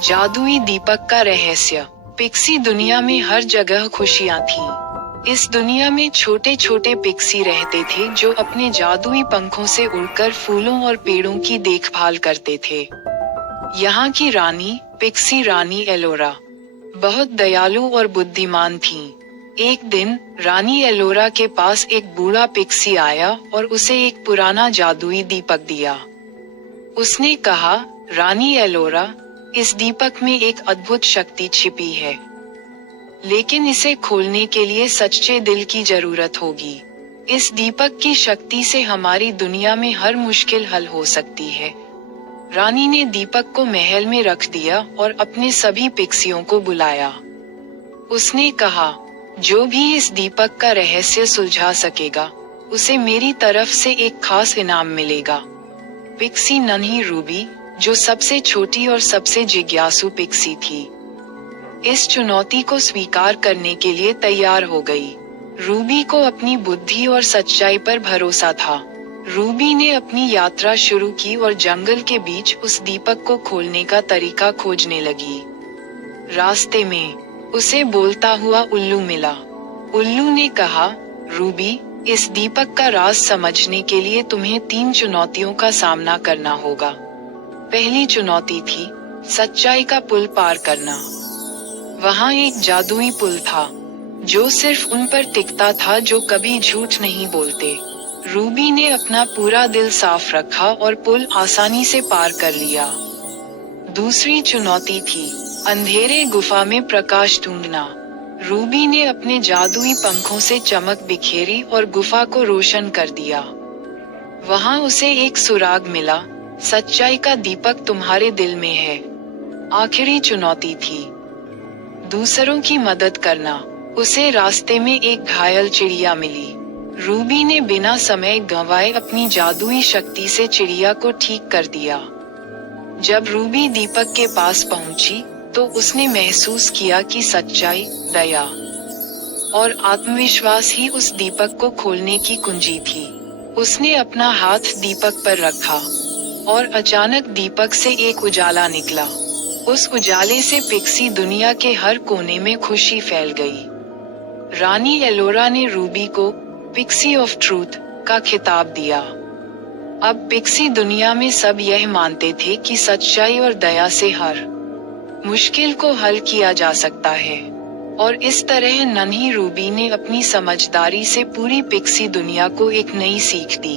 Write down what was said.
जादुई दीपक का रहस्य। पिक्सी दुनिया में हर जगह खुशियाँ थीं। इस दुनिया में छोटे छोटे पिक्सी रहते थे जो अपने जादुई पंखों से उड़कर फूलों और पेड़ों की देखभाल करते थे। यहाँ की रानी, पिक्सी रानी एलोरा, बहुत दयालु और बुद्धिमान थीं। एक दिन रानी एलोरा के पास एक बूढ़ा पिक्सी आया और उसे एक पुराना जादुई दीपक दिया। उसने कहा, रानी एलोरा, इस दीपक में एक अद्भुत शक्ति छिपी है, लेकिन इसे खोलने के लिए सच्चे दिल की जरूरत होगी। इस दीपक की शक्ति से हमारी दुनिया में हर मुश्किल हल हो सकती है। रानी ने दीपक को महल में रख दिया और अपने सभी पिक्सियों को बुलाया। उसने कहा, जो भी इस दीपक का रहस्य सुलझा सकेगा, उसे मेरी तरफ से एक खास इनाम मिलेगा। पिक्सी नन्ही रूबी, जो सबसे छोटी और सबसे जिज्ञासु पिक्सी थी, इस चुनौती को स्वीकार करने के लिए तैयार हो गई। रूबी को अपनी बुद्धि और सच्चाई पर भरोसा था। रूबी ने अपनी यात्रा शुरू की और जंगल के बीच उस दीपक को खोलने का तरीका खोजने लगी। रास्ते में उसे बोलता हुआ उल्लू मिला। उल्लू ने कहा, रूबी, इस दीपक का राज समझने के लिए तुम्हें 3 चुनौतियों का सामना करना होगा। पहली चुनौती थी सच्चाई का पुल पार करना। वहाँ एक जादुई पुल था, जो सिर्फ उन पर टिकता था जो कभी झूठ नहीं बोलते। रूबी ने अपना पूरा दिल साफ रखा और पुल आसानी से पार कर लिया। दूसरी चुनौती थी अंधेरे गुफा में प्रकाश ढूंढना। रूबी ने अपने जादुई पंखों से चमक बिखेरी और गुफा को रोशन कर दिया। वहाँ उसे एक सुराग मिला, सच्चाई का दीपक तुम्हारे दिल में है। आखिरी चुनौती थी दूसरों की मदद करना। उसे रास्ते में एक घायल चिड़िया मिली। रूबी ने बिना समय गंवाए अपनी जादुई शक्ति से चिड़िया को ठीक कर दिया। जब रूबी दीपक के पास पहुंची, तो उसने महसूस किया कि सच्चाई, दया और आत्मविश्वास ही उस दीपक को खोलने की कुंजी थी। उसने अपना हाथ दीपक पर रखा और अचानक दीपक से एक उजाला निकला। उस उजाले से पिक्सी दुनिया के हर कोने में खुशी फैल गई। रानी एलोरा ने रूबी को पिक्सी ऑफ ट्रूथ का खिताब दिया। अब पिक्सी दुनिया में सब यह मानते थे कि सच्चाई और दया से हर मुश्किल को हल किया जा सकता है। और इस तरह नन्ही रूबी ने अपनी समझदारी से पूरी पिक्सी दुनिया को एक नई सीख दी।